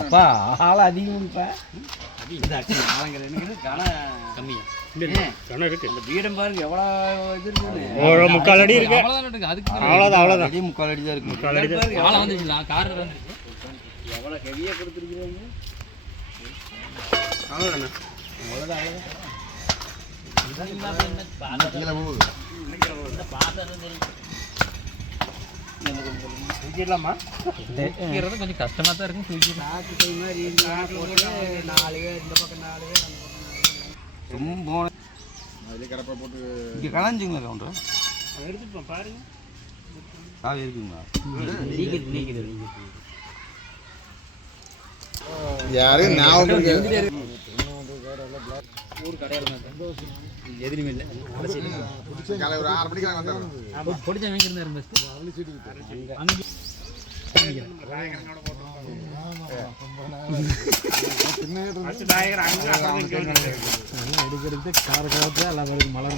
அப்பா ஆள் அதிகம் வீடம் பாருங்க எவ்வளவு இது இருக்கு. முக்கால் அடி இருக்கு. அவ்வளோதான். முக்கால் அடி தான் இருக்கு. முக்கால் அடி தான். எவ்வளோ ஹெவியாக கொடுத்துருக்குறாங்க. கொஞ்சம் கஷ்டமா தான் இருக்கும். கலஞ்சுங்களா கவுண்டர் எடுத்துப்போம் பாருங்க. இருக்குங்களா யாரு ஊர் கடையில் எதிரிமே இல்லை. ஒரு 6 மணிக்கு பொடிச்ச வாங்கியிருந்தாரு பெஸ்ட். எடுக்கிறது கார காலத்துல எல்லா பேருக்கும் மலர்